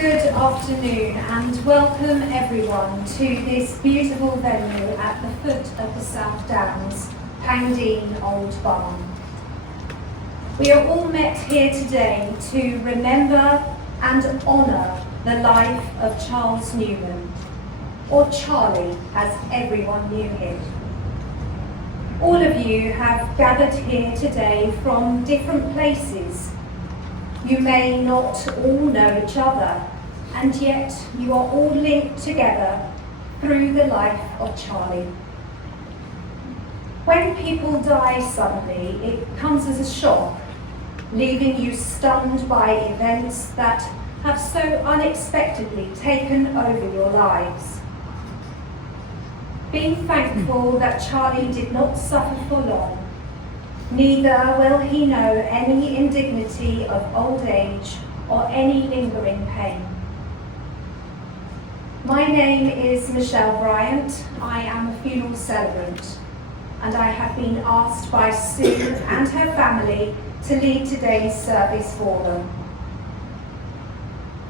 Good afternoon and welcome everyone to this beautiful venue at the foot of the South Downs, Pangdean Old Barn. We are all met here today to remember and honour the life of Charles Newman, or Charlie as everyone knew him. All of you have gathered here today from different places. You may not all know each other, and yet you are all linked together through the life of Charlie. When people die suddenly, it comes as a shock, leaving you stunned by events that have so unexpectedly taken over your lives. Be thankful that Charlie did not suffer for long. Neither will he know any indignity of old age or any lingering pain. My name is Michelle Bryant. I am a funeral celebrant, and I have been asked by Sue and her family to lead today's service for them.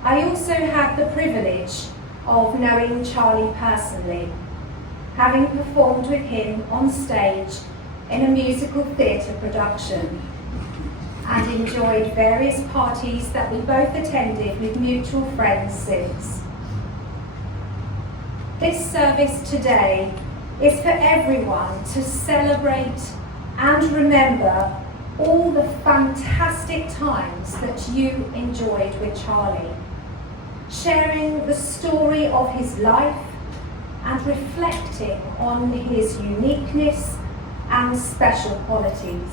I also have the privilege of knowing Charlie personally, having performed with him on stage in a musical theatre production, and enjoyed various parties that we both attended with mutual friends since. This service today is for everyone to celebrate and remember all the fantastic times that you enjoyed with Charlie, sharing the story of his life and reflecting on his uniqueness and special qualities.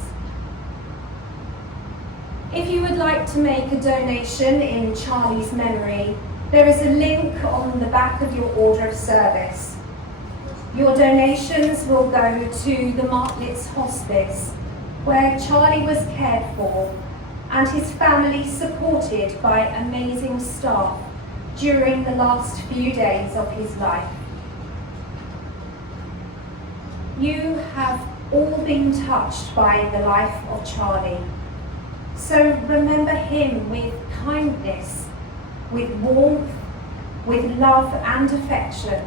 If you would like to make a donation in Charlie's memory, there is a link on the back of your order of service. Your donations will go to the Martlets Hospice, where Charlie was cared for and his family supported by amazing staff during the last few days of his life. You have all been touched by the life of Charlie, so remember him with kindness, with warmth, with love and affection,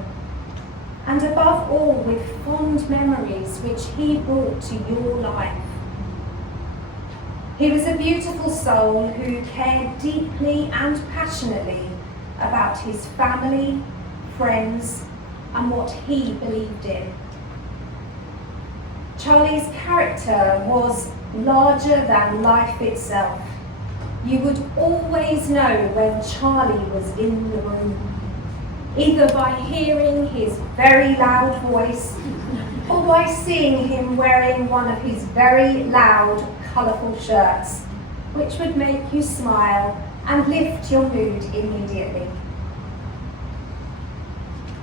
and above all with fond memories which he brought to your life. He was a beautiful soul who cared deeply and passionately about his family, friends, and what he believed in. Charlie's character was larger than life itself. You would always know when Charlie was in the room, either by hearing his very loud voice or by seeing him wearing one of his very loud, colourful shirts, which would make you smile and lift your mood immediately.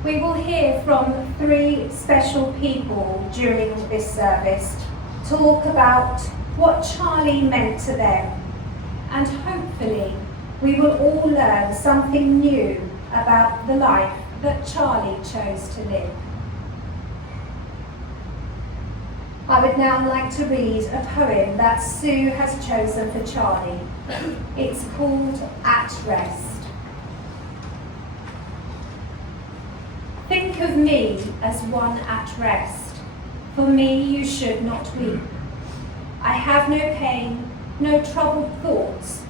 We will hear from 3 special people during this service, talk about what Charlie meant to them, and hopefully we will all learn something new about the life that Charlie chose to live. I would now like to read a poem that Sue has chosen for Charlie. It's called At Rest. Think of me as one at rest. For me you should not weep. I have no pain, no troubled thoughts,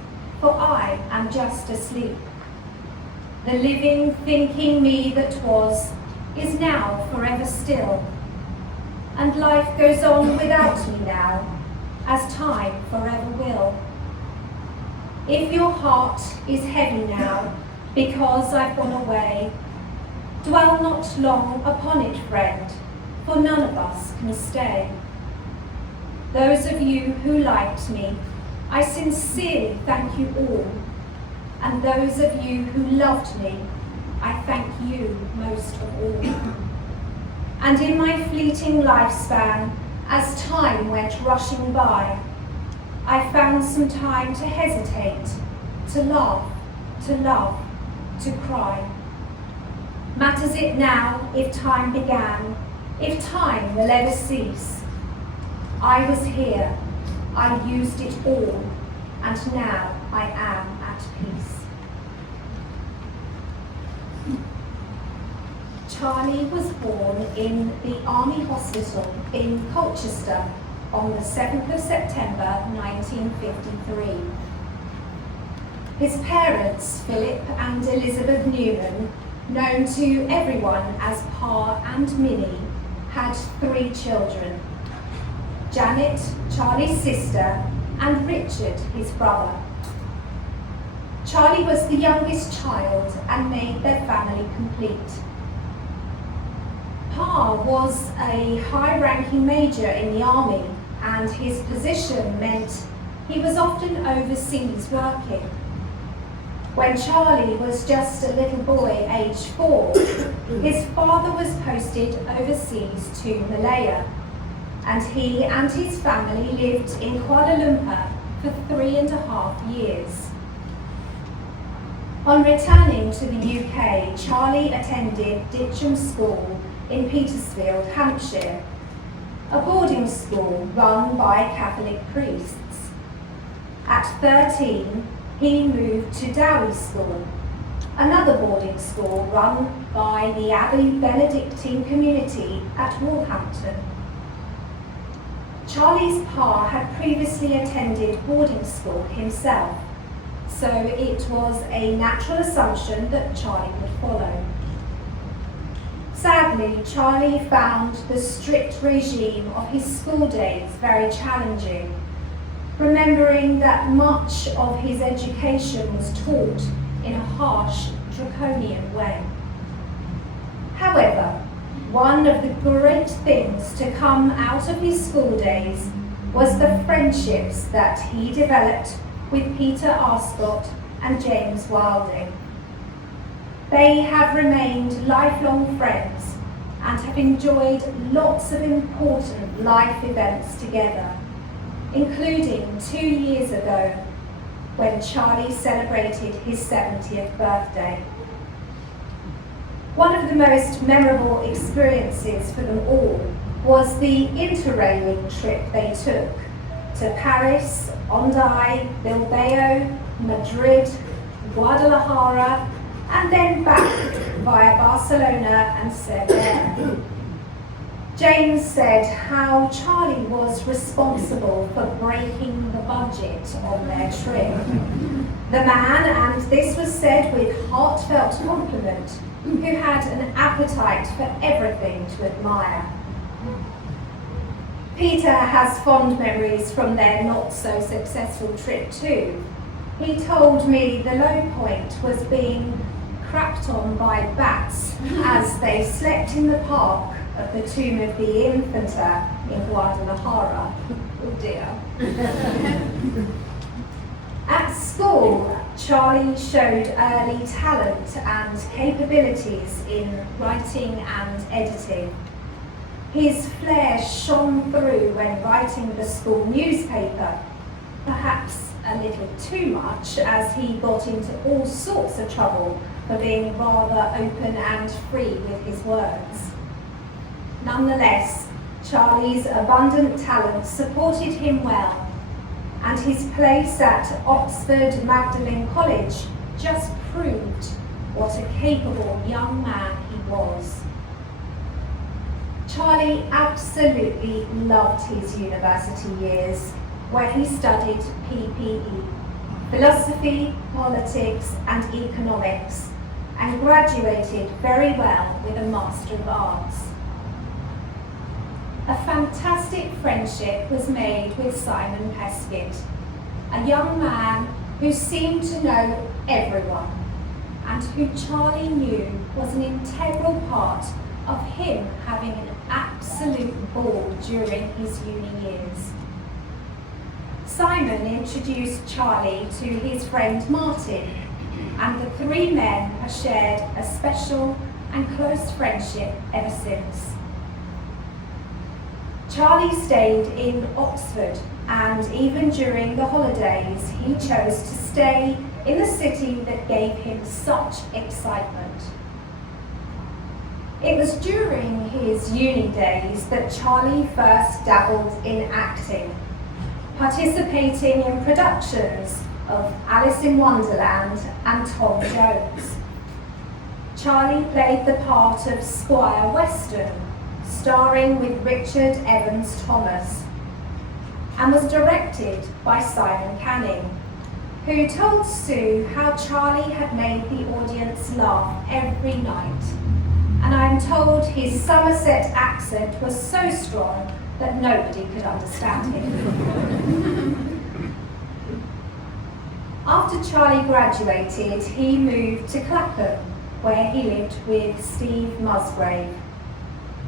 for I am just asleep. The living, thinking me that was, is now forever still. And life goes on without me now, as time forever will. If your heart is heavy now, because I've gone away, dwell not long upon it, friend, for none of us can stay. Those of you who liked me, I sincerely thank you all. And those of you who loved me, I thank you most of all. And in my fleeting lifespan, as time went rushing by, I found some time to hesitate, to laugh, to love, to cry. Matters it now if time began, if time will ever cease? I was here, I used it all, and now I am at peace. Charlie was born in the Army Hospital in Colchester on the 7th of September 1953. His parents, Philip and Elizabeth Newman, known to everyone as Pa and Minnie, had 3 children: Janet, Charlie's sister, and Richard, his brother. Charlie was the youngest child and made their family complete. Pa was a high-ranking major in the army, and his position meant he was often overseas working. When Charlie was just a little boy, aged 4, his father was posted overseas to Malaya, and he and his family lived in Kuala Lumpur for 3.5 years. On returning to the UK, Charlie attended Ditcham School in Petersfield, Hampshire, a boarding school run by Catholic priests. At 13, he moved to Dowie School, another boarding school run by the Abbey Benedictine community at Wolverhampton. Charlie's pa had previously attended boarding school himself, so it was a natural assumption that Charlie would follow. Sadly, Charlie found the strict regime of his school days very challenging, remembering that much of his education was taught in a harsh, draconian way. However, one of the great things to come out of his school days was the friendships that he developed with Peter Arscott and James Wilding. They have remained lifelong friends and have enjoyed lots of important life events together, including 2 years ago when Charlie celebrated his 70th birthday. One of the most memorable experiences for them all was the interrailing trip they took to Paris, Hendaye, Bilbao, Madrid, Guadalajara, and then back via Barcelona and Seville. James said how Charlie was responsible for breaking the budget on their trip. The man, and this was said with heartfelt compliment, who had an appetite for everything to admire. Peter has fond memories from their not-so-successful trip too. He told me the low point was being crapped on by bats as they slept in the park of the Tomb of the Infanta in Guadalajara. Oh dear. At school, Charlie showed early talent and capabilities in writing and editing. His flair shone through when writing the school newspaper, perhaps a little too much, as he got into all sorts of trouble for being rather open and free with his words. Nonetheless, Charlie's abundant talent supported him well, and his place at Oxford Magdalen College just proved what a capable young man he was. Charlie absolutely loved his university years, where he studied PPE, philosophy, politics, and economics, and graduated very well with a Master of Arts. A fantastic friendship was made with Simon Peskett, a young man who seemed to know everyone, and who Charlie knew was an integral part of him having an absolute ball during his uni years. Simon introduced Charlie to his friend Martin, and the 3 men have shared a special and close friendship ever since. Charlie stayed in Oxford, and even during the holidays, he chose to stay in the city that gave him such excitement. It was during his uni days that Charlie first dabbled in acting, participating in productions of Alice in Wonderland and Tom Jones. Charlie played the part of Squire Weston, starring with Richard Evans Thomas, and was directed by Simon Canning, who told Sue how Charlie had made the audience laugh every night. And I'm told his Somerset accent was so strong that nobody could understand him. After Charlie graduated, he moved to Clapham, where he lived with Steve Musgrave.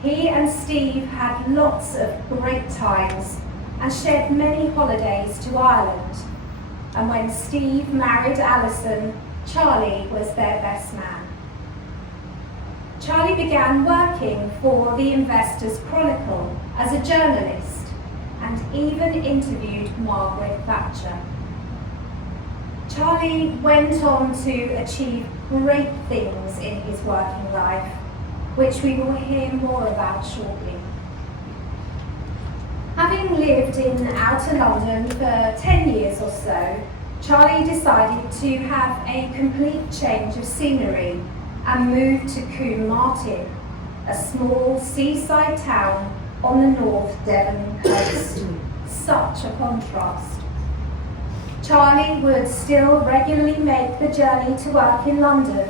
He and Steve had lots of great times and shared many holidays to Ireland. And when Steve married Alison, Charlie was their best man. Charlie began working for the Investors Chronicle as a journalist and even interviewed Margaret Thatcher. Charlie went on to achieve great things in his working life, which we will hear more about shortly. Having lived in outer London for 10 years or so, Charlie decided to have a complete change of scenery and moved to Combe Martin, a small seaside town on the North Devon coast. Such a contrast. Charlie would still regularly make the journey to work in London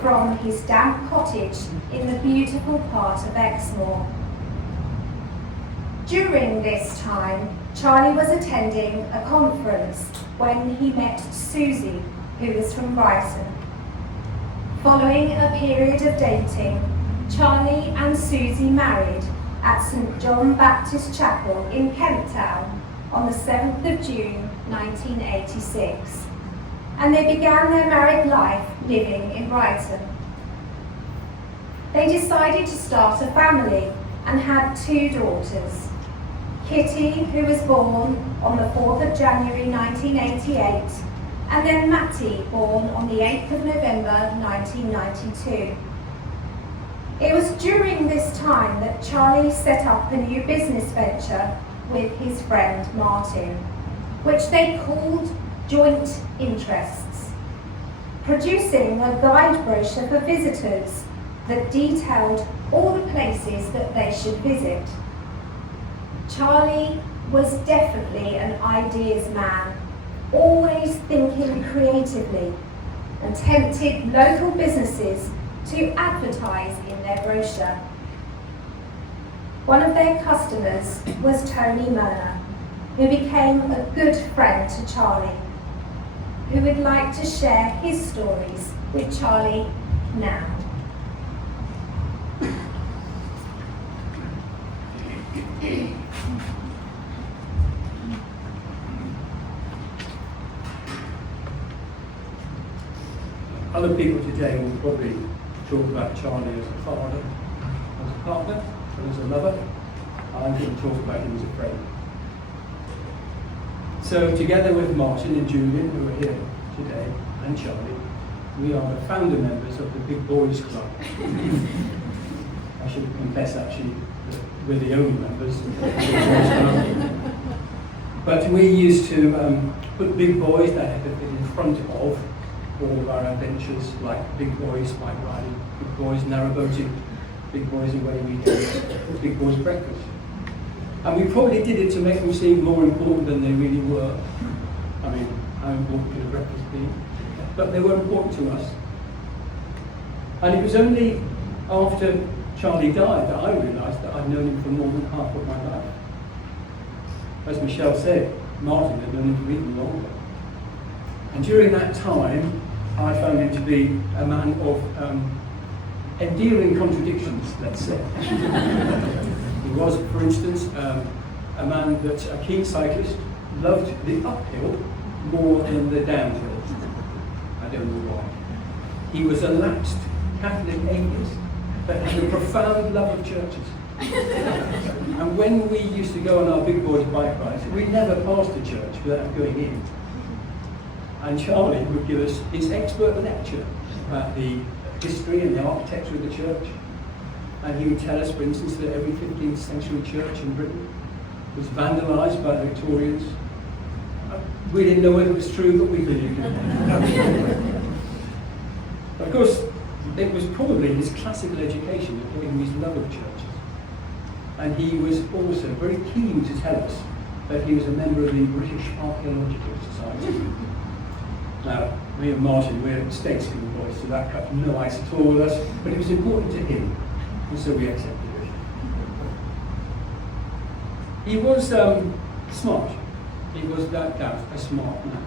from his damp cottage in the beautiful part of Exmoor. During this time, Charlie was attending a conference when he met Susie, who was from Brighton. Following a period of dating, Charlie and Susie married at St John Baptist Chapel in Kent Town on the 7th of June 1986, and they began their married life living in Brighton. They decided to start a family and had 2 daughters, Kitty, who was born on the 4th of January 1988, and then Matty, born on the 8th of November 1992. It was during this time that Charlie set up a new business venture with his friend Martin, which they called Joint Interests, producing a guide brochure for visitors that detailed all the places that they should visit. Charlie was definitely an ideas man, always thinking creatively, and tempted local businesses to advertise in their brochure. One of their customers was Tony Murner, who became a good friend to Charlie, who would like to share his stories with Charlie now. Other people today will probably talk about Charlie as a father, as a partner, and as a lover. I'm going to talk about him as a friend. So together with Martin and Julian, who are here today, and Charlie, we are the founder members of the Big Boys Club. I should confess actually that we're the only members of the Big Boys Club. But we used to put big boys that have been in front of all of our adventures, like Big Boys Bike Riding, Big Boys Narrowboating, Big Boys Away Weekends, Big Boys Breakfast. And we probably did it to make them seem more important than they really were. I mean, how important could a breakfast be? But they were important to us. And it was only after Charlie died that I realised that I'd known him for more than half of my life. As Michelle said, Martin had known him for even longer. And during that time, I found him to be a man of endearing contradictions, let's say. He was, for instance, a man that, a keen cyclist, loved the uphill more than the downhill. I don't know why. He was a lapsed Catholic atheist, but had a profound love of churches. And when we used to go on our Big Boys bike rides, we never passed a church without going in. And Charlie would give us his expert lecture about the history and the architecture of the church. And he would tell us, for instance, that every 15th century church in Britain was vandalised by the Victorians. We didn't know whether it was true, but we believed it. Of course, it was probably his classical education that gave him his love of churches. And he was also very keen to tell us that he was a member of the British Archaeological Society. Now, me and Martin, we're state school boys, so that cut no ice at all with us, but it was important to him, and so we accepted it. He was smart. He was, without doubt, a smart man.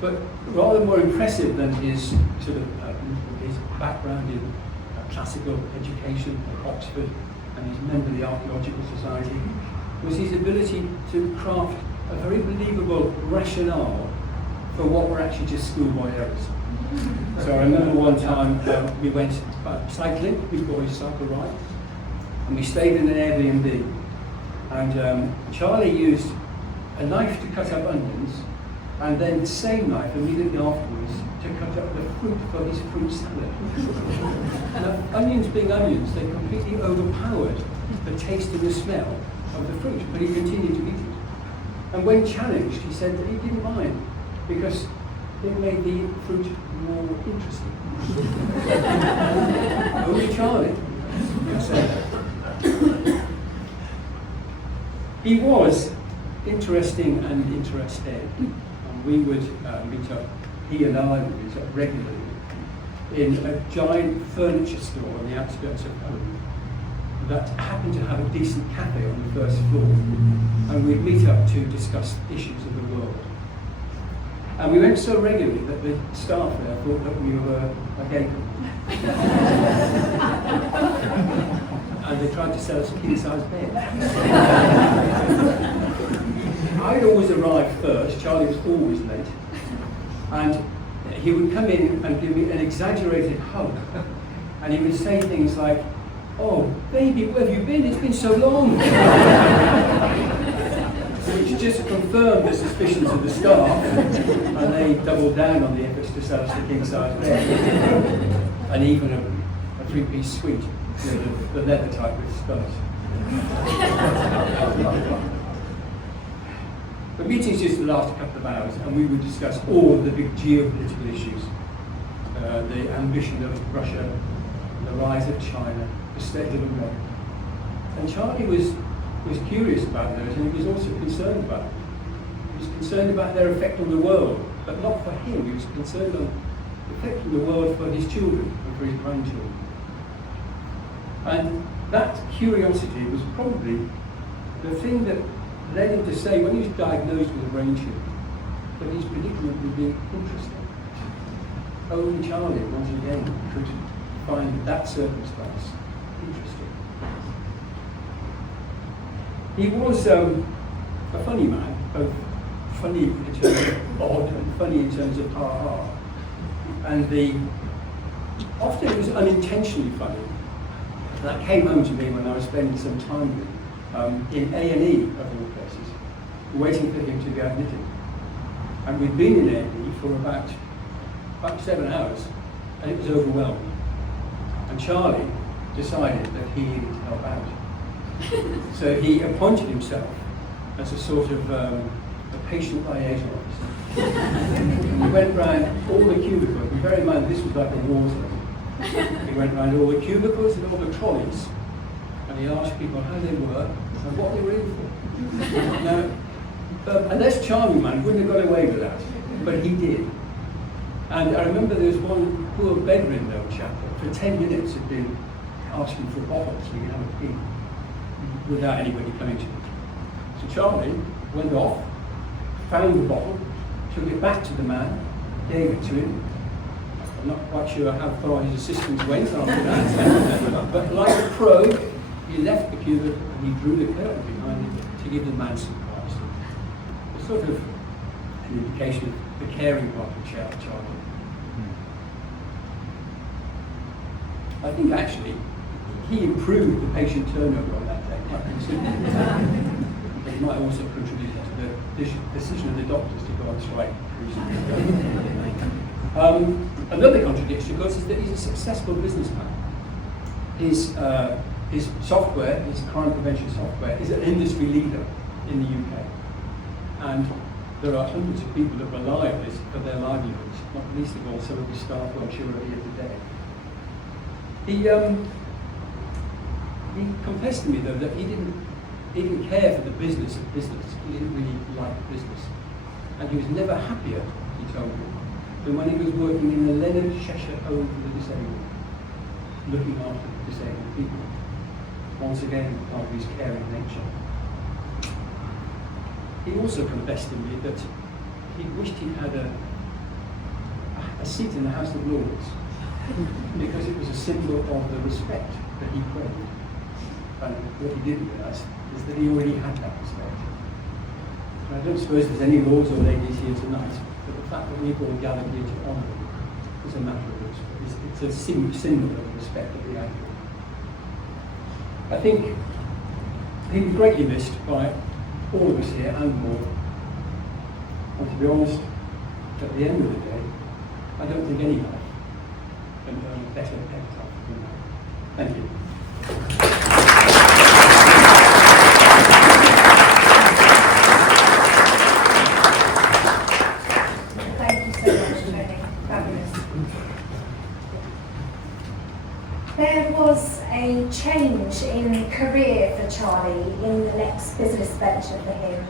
But rather more impressive than his sort of his background in classical education at Oxford and his member of the Archaeological Society was his ability to craft a very believable rationale for what were actually just schoolboy errors. So I remember one time we went cycling, we boys cycle ride, and we stayed in an Airbnb. And Charlie used a knife to cut up onions, and then the same knife immediately afterwards to cut up the fruit for his fruit salad. Now, onions being onions, they completely overpowered the taste and the smell of the fruit, but he continued to eat it. And when challenged, he said that he didn't mind, because it made the fruit more interesting. Only Charlie could say that. He was interesting and interested. And we would meet up, he and I would meet up regularly in a giant furniture store on the outskirts of home that happened to have a decent cafe on the first floor. And we'd meet up to discuss issues of the world. And we went so regularly that the staff there thought that we were a gay couple. And they tried to sell us a king-size bed. I'd always arrive first, Charlie was always late. And he would come in and give me an exaggerated hug. And he would say things like, "Oh, baby, where have you been? It's been so long." Which just confirmed the suspicions of the staff, and they doubled down on the efforts to sell us the king-size bed. And even a three-piece suite, you know, the leather type with studs. The meetings used to last a couple of hours, and we would discuss all of the big geopolitical issues. The ambition of Russia, the rise of China, the state of America. And Charlie was curious about those, and he was also concerned about them. He was concerned about their effect on the world, but not for him. He was concerned on the effect on the world for his children and for his grandchildren. And that curiosity was probably the thing that led him to say, when he was diagnosed with a brain tumor, that his predicament would be interesting. Only Charlie, once again, could find that circumstance interesting. He was a funny man, both funny in terms of odd and funny in terms of ha-ha. And often it was unintentionally funny. And that came home to me when I was spending some time with him in A&E, of all places, waiting for him to be admitted. And we'd been in A&E for about 7 hours, and it was overwhelmed. And Charlie decided that he needed to help out. So he appointed himself as a sort of a patient liaison officer. He went round all the cubicles, and bear in mind this was like a war zone. He went round all the cubicles and all the trolleys, and he asked people how they were and what they were in for. Now, a less charming man wouldn't have got away with that, but he did. And I remember there was one poor bedridden old chap that for 10 minutes had been asking for a bottle so he could have a pee without anybody coming to him. So Charlie went off, found the bottle, took it back to the man, gave it to him. I'm not quite sure how far his assistants went after that. But like a pro, he left the cubicle and he drew the curtain behind him to give the man some privacy. It's sort of an indication of the caring part of Charlie. I think actually he improved the patient turnover on that day quite considerably. But he might also contribute to the decision of the doctors to go on strike. Another contradiction, of course, is that he's a successful businessman. His software, his crime prevention software, is an industry leader in the UK. And there are hundreds of people that rely on this for their livelihoods, not least of all some of the staff who I'm sure are here today. He confessed to me though that he didn't care for the business of business. He didn't really like business, and he was never happier, he told me, than when he was working in the Leonard Cheshire Home for the Disabled, looking after the disabled people. Once again, part of his caring nature. He also confessed to me that he wished he had a seat in the House of Lords because it was a symbol of the respect that he craved. And what he didn't realise is that he already had that respect. And I don't suppose there's any lords or ladies here tonight, but the fact that we've all gathered here to honour him is a matter of respect. It's a symbol of respect that we have. I think he was greatly missed by all of us here and more. And to be honest, at the end of the day, I don't think any life can earn a better epitaph than that. Thank you. Thank you so much, Tony. Fabulous. There was a change in career for Charlie in the next business venture for him,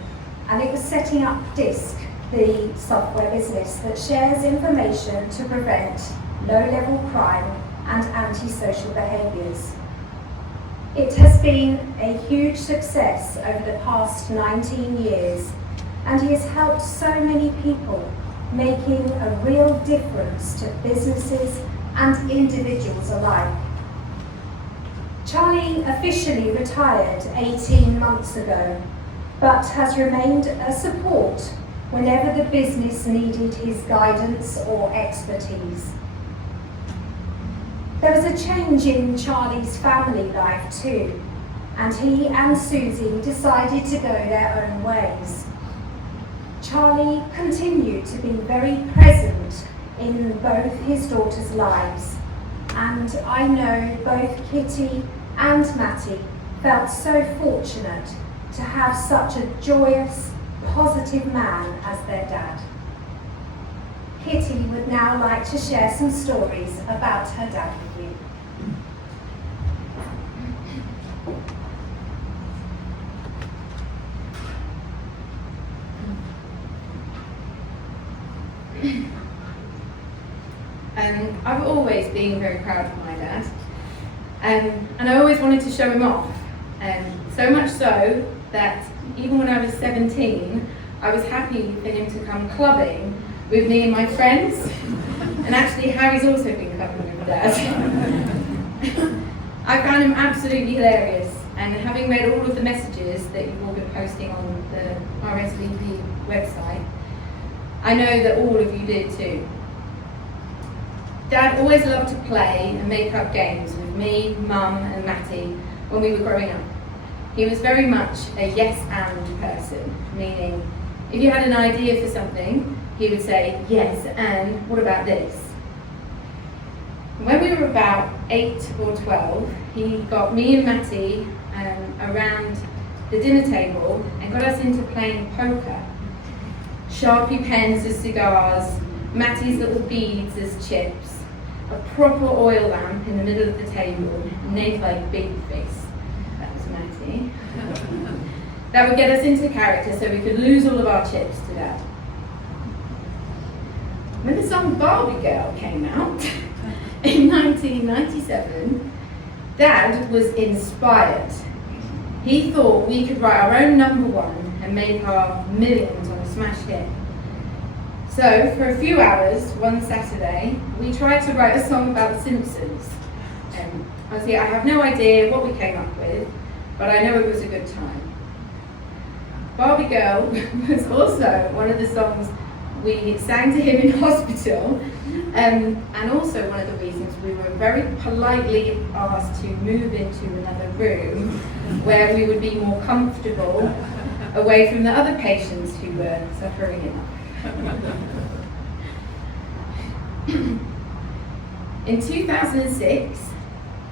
and it was setting up DISC, the software business that shares information to prevent low-level crime and antisocial behaviours. It has been a huge success over the past 19 years, and he has helped so many people, making a real difference to businesses and individuals alike. Charlie officially retired 18 months ago, but has remained a support whenever the business needed his guidance or expertise. There was a change in Charlie's family life too, and he and Susie decided to go their own ways. Charlie continued to be very present in both his daughters' lives, and I know both Kitty and Matty felt so fortunate to have such a joyous, positive man as their dad. Kitty would now like to share some stories about her dad with you. I've always been very proud of my dad, and I always wanted to show him off, so much so that even when I was 17, I was happy for him to come clubbing with me and my friends, and actually Harry's also been clubbing with my dad. I found him absolutely hilarious, and having read all of the messages that you've all been posting on the RSVP website, I know that all of you did too. Dad always loved to play and make up games with me, Mum and Matty when we were growing up. He was very much a yes and person, meaning if you had an idea for something, he would say, yes, and what about this? When we were about 8 or 12, he got me and Matty around the dinner table and got us into playing poker. Sharpie pens as cigars, Matty's little beads as chips, a proper oil lamp in the middle of the table, named like Babyface. That was Matty. That would get us into character so we could lose all of our chips to Dad. When the song Barbie Girl came out in 1997, Dad was inspired. He thought we could write our own #1 and make our millions on a smash hit. So, for a few hours, one Saturday, we tried to write a song about The Simpsons. Honestly, I have no idea what we came up with, but I know it was a good time. Barbie Girl was also one of the songs we sang to him in hospital, and also one of the reasons we were very politely asked to move into another room where we would be more comfortable away from the other patients who were suffering enough. In 2006,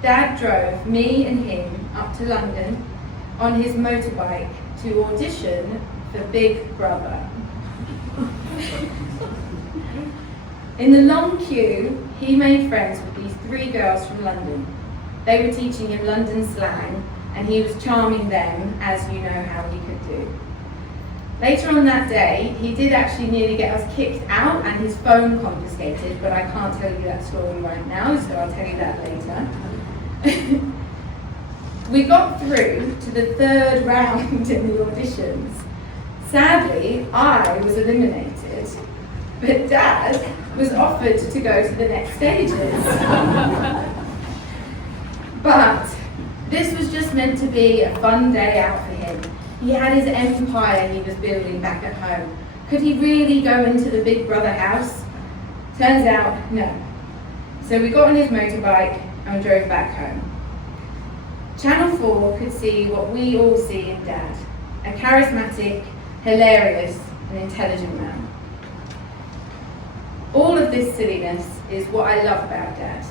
Dad drove me and him up to London on his motorbike to audition for Big Brother. In the long queue, he made friends with these 3 girls from London. They were teaching him London slang, and he was charming them, as you know how he could do. Later on that day, he did actually nearly get us kicked out and his phone confiscated, but I can't tell you that story right now, so I'll tell you that later. We got through to the 3rd round in the auditions. Sadly, I was eliminated, but Dad was offered to go to the next stages. But this was just meant to be a fun day out for him. He had his empire he was building back at home. Could he really go into the Big Brother house? Turns out, no. So we got on his motorbike and drove back home. Channel 4 could see what we all see in Dad, a charismatic, hilarious and intelligent man. All of this silliness is what I love about Dad.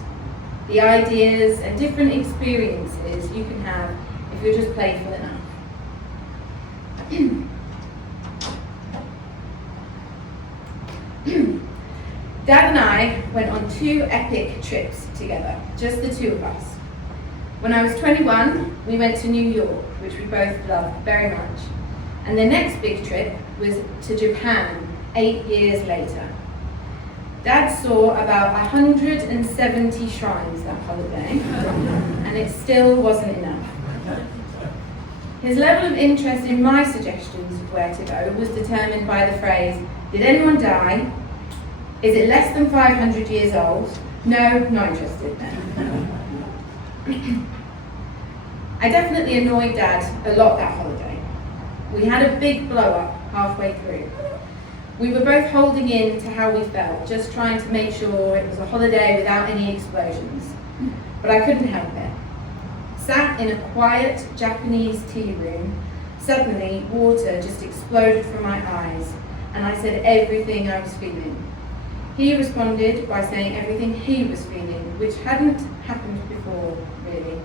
The ideas and different experiences you can have if you're just playful enough. Dad and I went on 2 epic trips together, just the 2 of us. When I was 21, we went to New York, which we both loved very much. And the next big trip was to Japan 8 years later. Dad saw about 170 shrines that holiday, and it still wasn't enough. His level of interest in my suggestions of where to go was determined by the phrase, did anyone die? Is it less than 500 years old? No, not interested then. I definitely annoyed Dad a lot that holiday. We had a big blow-up halfway through. We were both holding in to how we felt, just trying to make sure it was a holiday without any explosions. But I couldn't help it. Sat in a quiet Japanese tea room, suddenly water just exploded from my eyes, and I said everything I was feeling. He responded by saying everything he was feeling, which hadn't happened before, really.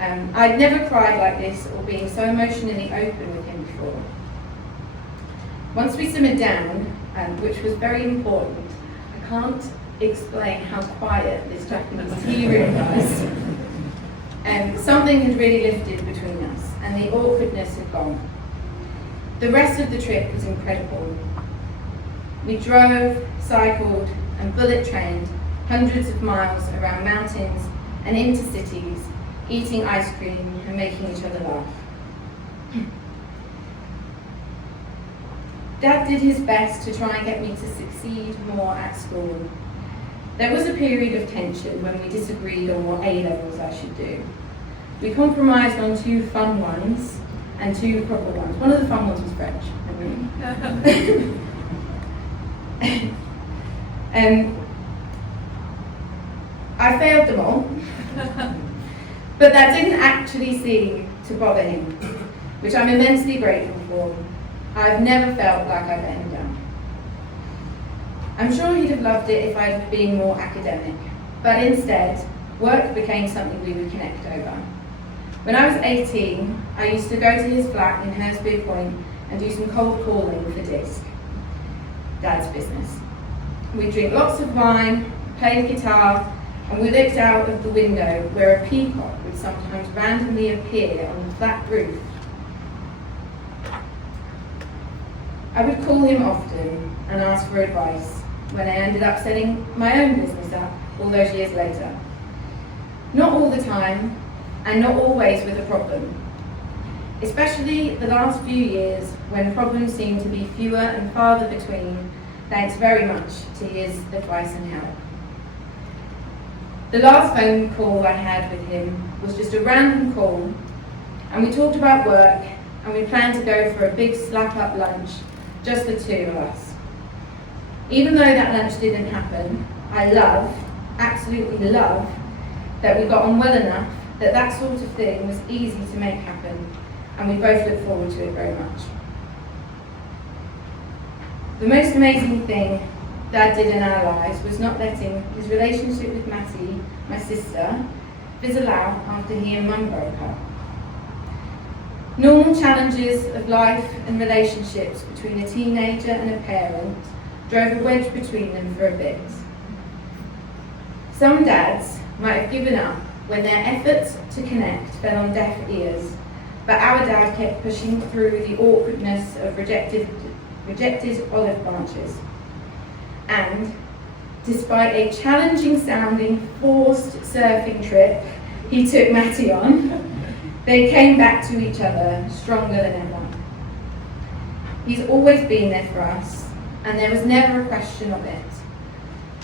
I'd never cried like this or been so emotionally open with him before. Once we simmered down, which was very important, I can't explain how quiet this Japanese tea room was. Something had really lifted between us, and the awkwardness had gone. The rest of the trip was incredible. We drove, cycled, and bullet trained hundreds of miles around mountains and into cities, eating ice cream and making each other laugh. Dad did his best to try and get me to succeed more at school. There was a period of tension when we disagreed on what A-levels I should do. We compromised on 2 fun ones and 2 proper ones. One of the fun ones was French. I failed them all, but that didn't actually seem to bother him, which I'm immensely grateful for. I've never felt like I let him down. I'm sure he'd have loved it if I'd been more academic, but instead, work became something we would connect over. When I was 18, I used to go to his flat in Hurstby Point and do some cold calling for Disc, Dad's business. We'd drink lots of wine, play the guitar, and we looked out of the window where a peacock would sometimes randomly appear on the flat roof. I would call him often and ask for advice when I ended up setting my own business up all those years later. Not all the time, and not always with a problem. Especially the last few years when problems seem to be fewer and farther between, thanks very much to his advice and help. The last phone call I had with him was just a random call, and we talked about work, and we planned to go for a big slap-up lunch, just the 2 of us. Even though that lunch didn't happen, I love, absolutely love, that we got on well enough that that sort of thing was easy to make happen, and we both look forward to it very much. The most amazing thing Dad did in our lives was not letting his relationship with Mattie, my sister, fizzle out after he and Mum broke up. Normal challenges of life and relationships between a teenager and a parent drove a wedge between them for a bit. Some dads might have given up when their efforts to connect fell on deaf ears, but our dad kept pushing through the awkwardness of rejected olive branches. And despite a challenging sounding forced surfing trip he took Matty on, they came back to each other stronger than ever. He's always been there for us, and there was never a question of it.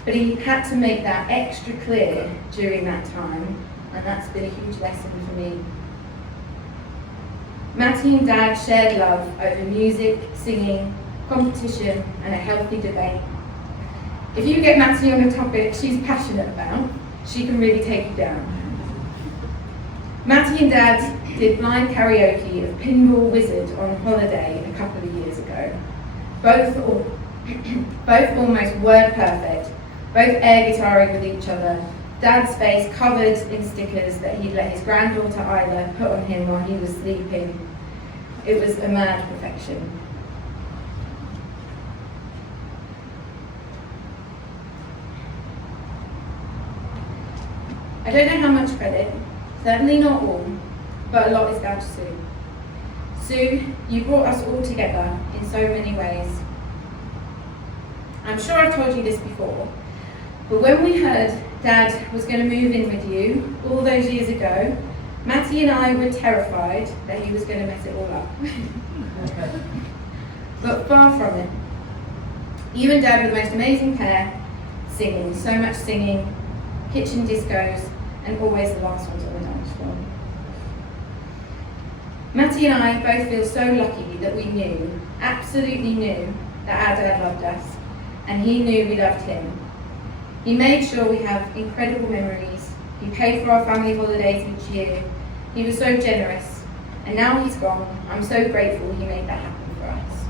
But he had to make that extra clear during that time, and that's been a huge lesson for me. Matty and Dad shared love over music, singing, competition, and a healthy debate. If you get Matty on a topic she's passionate about, she can really take you down. Matty and Dad did blind karaoke of Pinball Wizard on holiday a couple of years ago. Both almost word perfect, both air guitaring with each other, Dad's face covered in stickers that he'd let his granddaughter Isla put on him while he was sleeping. It was a mad perfection. I don't know how much credit, certainly not all, but a lot is down to Sue. Sue, you brought us all together in so many ways. I'm sure I've told you this before, but when we heard Dad was going to move in with you all those years ago, Matty and I were terrified that he was going to mess it all up. But far from it. You and Dad were the most amazing pair, singing, so much singing, kitchen discos, and always the last ones on the dance floor. Matty and I both feel so lucky that we knew, absolutely knew, that our dad loved us, and he knew we loved him. He made sure we have incredible memories. He paid for our family holidays each year. He was so generous, and now he's gone. I'm so grateful he made that happen for us.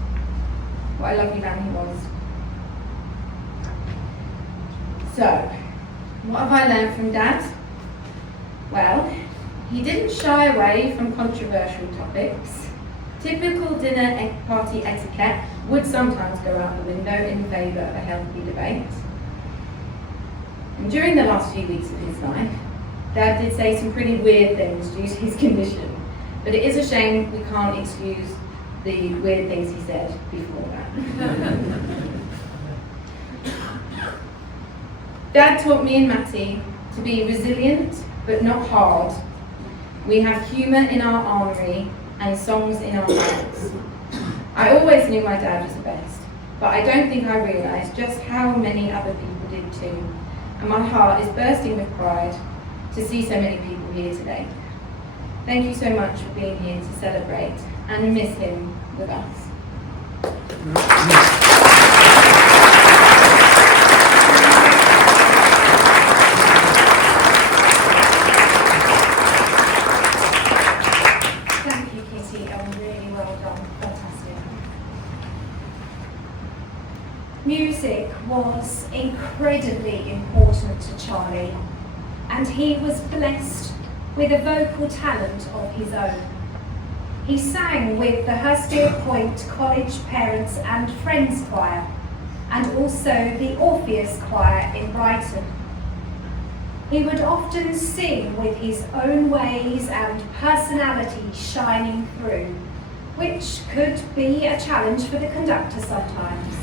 What a lovely man he was. So, what have I learned from Dad? Well, he didn't shy away from controversial topics. Typical dinner party etiquette would sometimes go out the window in favour of a healthy debate. And during the last few weeks of his life, Dad did say some pretty weird things due to his condition, but it is a shame we can't excuse the weird things he said before that. Dad taught me and Matty to be resilient, but not hard. We have humour in our armoury and songs in our hearts. I always knew my dad was the best, but I don't think I realised just how many other people did too. And my heart is bursting with pride to see so many people here today. Thank you so much for being here to celebrate and miss him with us. Thank you, Kitty, and really well done. Fantastic. Music was incredibly important to Charlie, and he was blessed with a vocal talent of his own. He sang with the Hurstfield Point College Parents and Friends Choir, and also the Orpheus Choir in Brighton. He would often sing with his own ways and personality shining through, which could be a challenge for the conductor sometimes.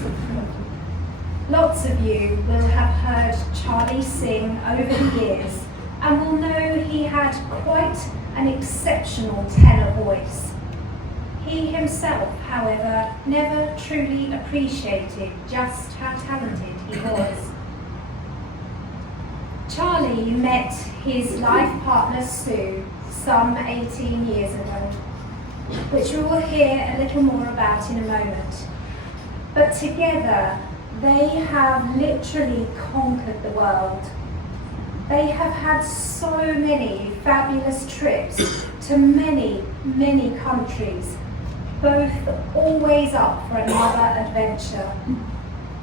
Lots of you will have heard Charlie sing over the years and will know he had quite an exceptional tenor voice. He himself, however, never truly appreciated just how talented he was. Charlie met his life partner Sue some 18 years ago, which we will hear a little more about in a moment. But together, they have literally conquered the world. They have had so many fabulous trips to many, many countries, both always up for another adventure.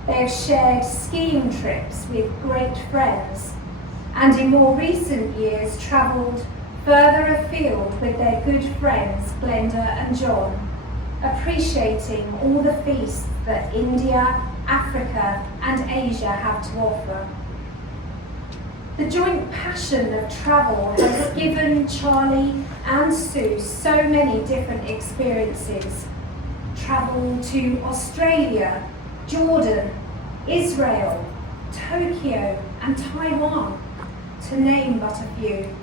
They have shared skiing trips with great friends, and in more recent years travelled further afield with their good friends Glenda and John, appreciating all the feasts that India, Africa and Asia have to offer. The joint passion of travel has given Charlie and Sue so many different experiences. Travel to Australia, Jordan, Israel, Tokyo and Taiwan, to name but a few.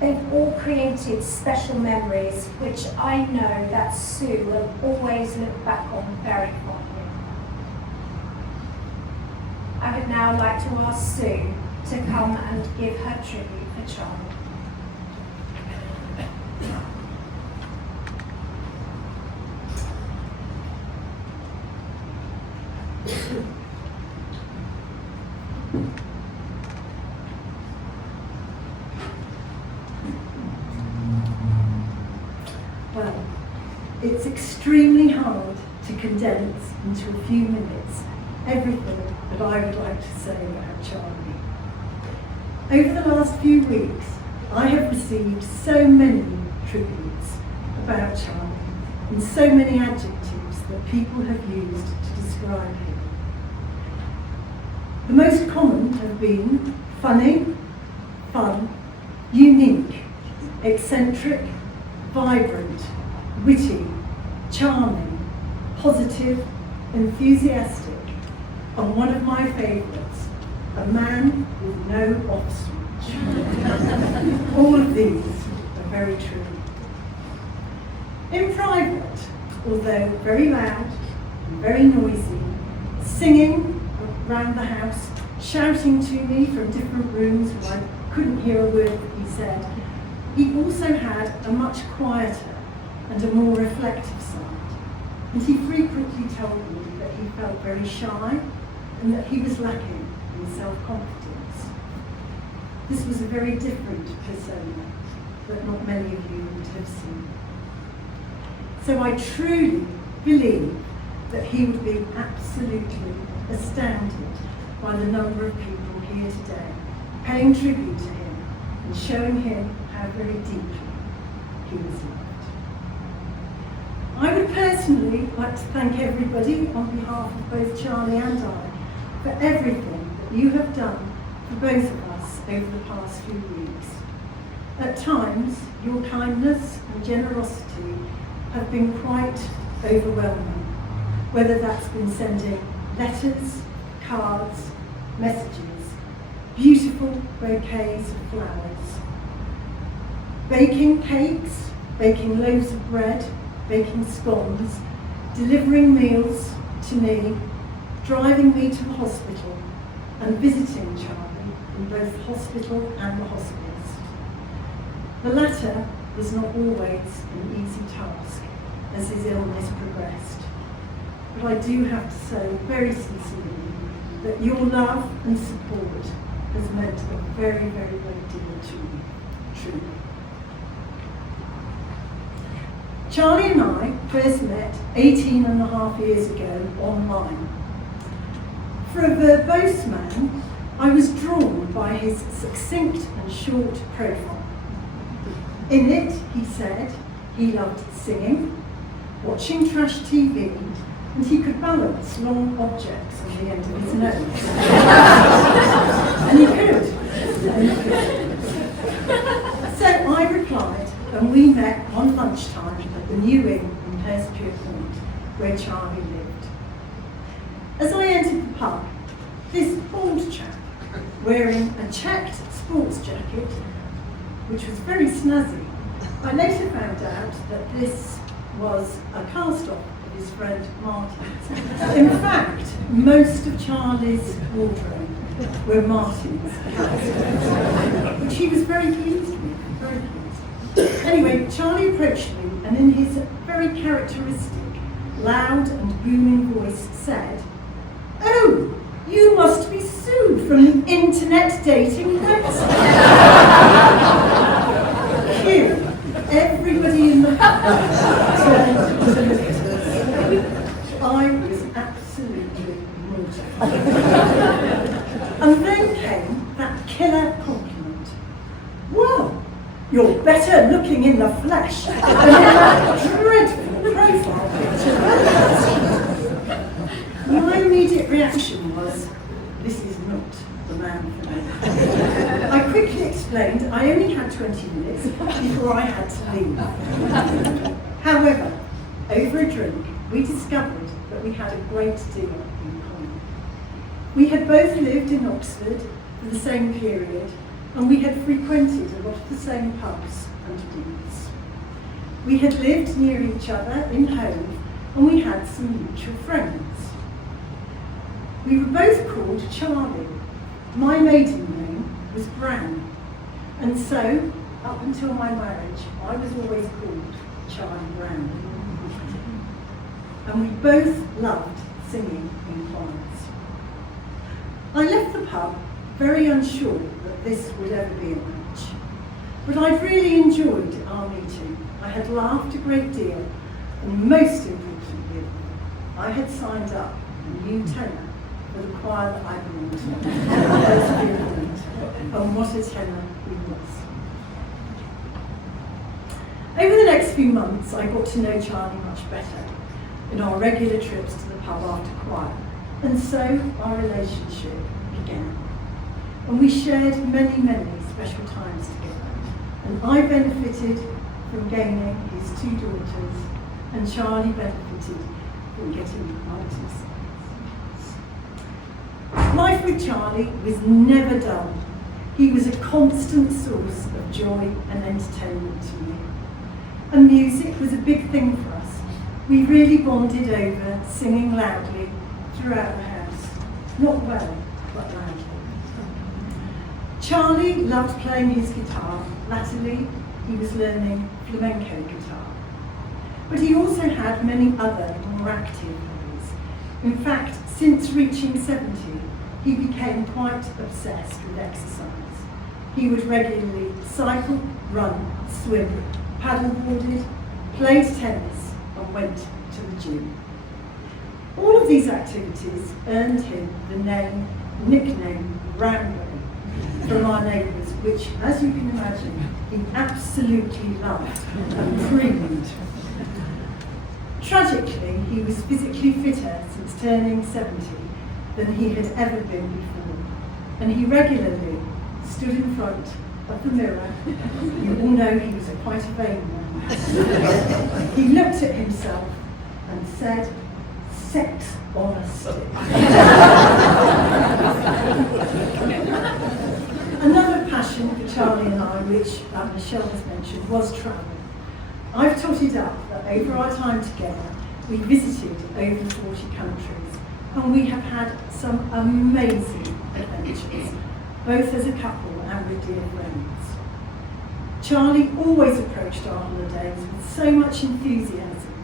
They've all created special memories which I know that Sue will always look back on very fondly. I would now like to ask Sue to come and give her tribute for Charlie. Well, it's extremely hard to condense into a few minutes everything that I would like to say about Charlie. Over the last few weeks, I have received so many tributes about Charlie and so many adjectives that people have used to describe him. The most common have been funny, fun, unique, eccentric, vibrant, witty, charming, positive, enthusiastic, and one of my favourites, a man with no off-switch. All of these are very true. In private, although very loud and very noisy, singing around the house, shouting to me from different rooms where I couldn't hear a word that he said, he also had a much quieter and a more reflective side. And he frequently told me that he felt very shy and that he was lacking in self-confidence. This was a very different persona that not many of you would have seen. So I truly believe that he would be absolutely astounded by the number of people here today paying tribute to him and showing him how very deeply he was loved. I would personally like to thank everybody on behalf of both Charlie and I for everything that you have done for both of us over the past few weeks. At times, your kindness and generosity have been quite overwhelming, whether that's been sending letters, cards, messages, beautiful bouquets of flowers, baking cakes, baking loaves of bread, baking scones, delivering meals to me, driving me to the hospital, and visiting Charlie in both the hospital and the hospice. The latter was not always an easy task as his illness progressed. But I do have to say very sincerely that your love and support has meant a very, very great deal to me, truly. Charlie and I first met 18 and a half years ago online. For a verbose man, I was drawn by his succinct and short profile. In it, he said he loved singing, watching trash TV, and he could balance long objects on the end of his nose. And he could. So I replied, and we met on lunchtime at the New Inn in Persepier Point, where Charlie lived. As I entered the pub, this bald chap, wearing a checked sports jacket, which was very snazzy, I later found out that this was a cast-off of his friend Martin's. In fact, most of Charlie's wardrobe were Martin's cast-offs, which he was very pleased with, very pleased. Anyway, Charlie approached me and in his very characteristic, loud and booming voice said, "Oh, you must be Sue from the internet dating website." Cue. Everybody in the house turned to look at us. I was absolutely mortified. And then came that killer compliment. "Well, you're better looking in the flesh than in that dreadful profile picture." My immediate reaction was, this is not the man for me. explained, I only had 20 minutes before I had to leave. However, over a drink, we discovered that we had a great deal in common. We had both lived in Oxford for the same period, and we had frequented a lot of the same pubs and booths. We had lived near each other in Hove, and we had some mutual friends. We were both called Charlie. My maiden name was Brown, and so, up until my marriage, I was always called Charlie Brown. And we both loved singing in choirs. I left the pub very unsure that this would ever be a match, but I'd really enjoyed our meeting. I had laughed a great deal, and most importantly, I had signed up a new tenor for the choir that I belonged to. And what a tenor he was. Over the next few months, I got to know Charlie much better in our regular trips to the pub after choir, and so our relationship began. And we shared many, many special times together, and I benefited from gaining his 2 daughters, and Charlie benefited from getting my 2 sons. Life with Charlie was never dull. He was a constant source of joy and entertainment to me. And music was a big thing for us. We really bonded over singing loudly throughout the house. Not well, but loudly. Charlie loved playing his guitar. Latterly, he was learning flamenco guitar. But he also had many other more active hobbies. In fact, since reaching 70, he became quite obsessed with exercise. He would regularly cycle, run, swim, paddleboarded, played tennis, and went to the gym. All of these activities earned him the nickname Rambo from our neighbours, which, as you can imagine, he absolutely loved and preened. Tragically, he was physically fitter since turning 70 than he had ever been before, and he regularly stood in front of the mirror. You all know he was quite a vain man. He looked at himself and said, "Sex on a stick." Another passion for Charlie and I, which Michelle has mentioned, was travel. I've totted up that over our time together, we visited over 40 countries, and we have had some amazing adventures, both as a couple and with dear friends. Charlie always approached our holidays with so much enthusiasm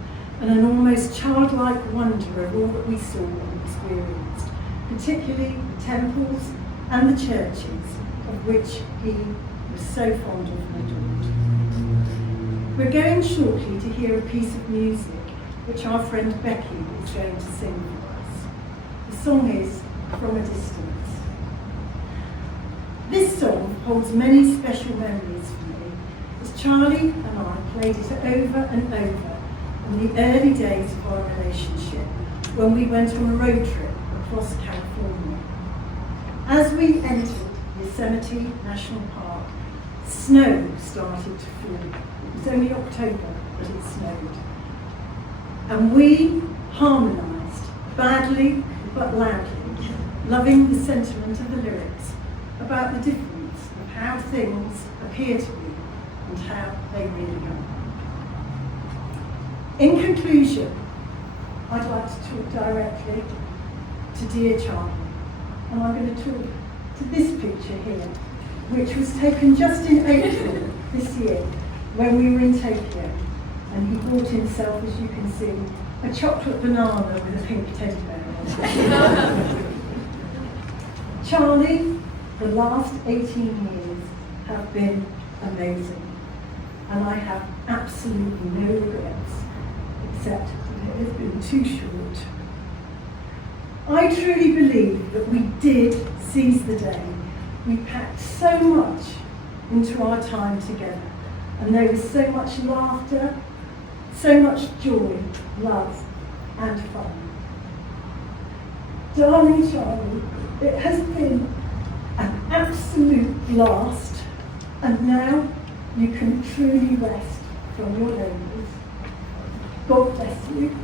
and an almost childlike wonder of all that we saw and experienced, particularly the temples and the churches, of which he was so fond of and adored. We're going shortly to hear a piece of music which our friend Becky is going to sing for us. The song is From a Distance. This song holds many special memories for me, as Charlie and I played it over and over in the early days of our relationship when we went on a road trip across California. As we entered Yosemite National Park, snow started to fall. It was only October, but it snowed. And we harmonised, badly but loudly, loving the sentiment of the lyrics about the difference of how things appear to be and how they really are. In conclusion, I'd like to talk directly to dear Charlie, and I'm going to talk to this picture here, which was taken just in April this year when we were in Tokyo, and he bought himself, as you can see, a chocolate banana with a pink teddy bear on it. Charlie, the last 18 years have been amazing, and I have absolutely no regrets, except that it has been too short. I truly believe that we did seize the day. We packed so much into our time together, and there was so much laughter, so much joy, love, and fun. Darling Charlie, it has been an absolute blast And now you can truly rest from your labours. God bless you.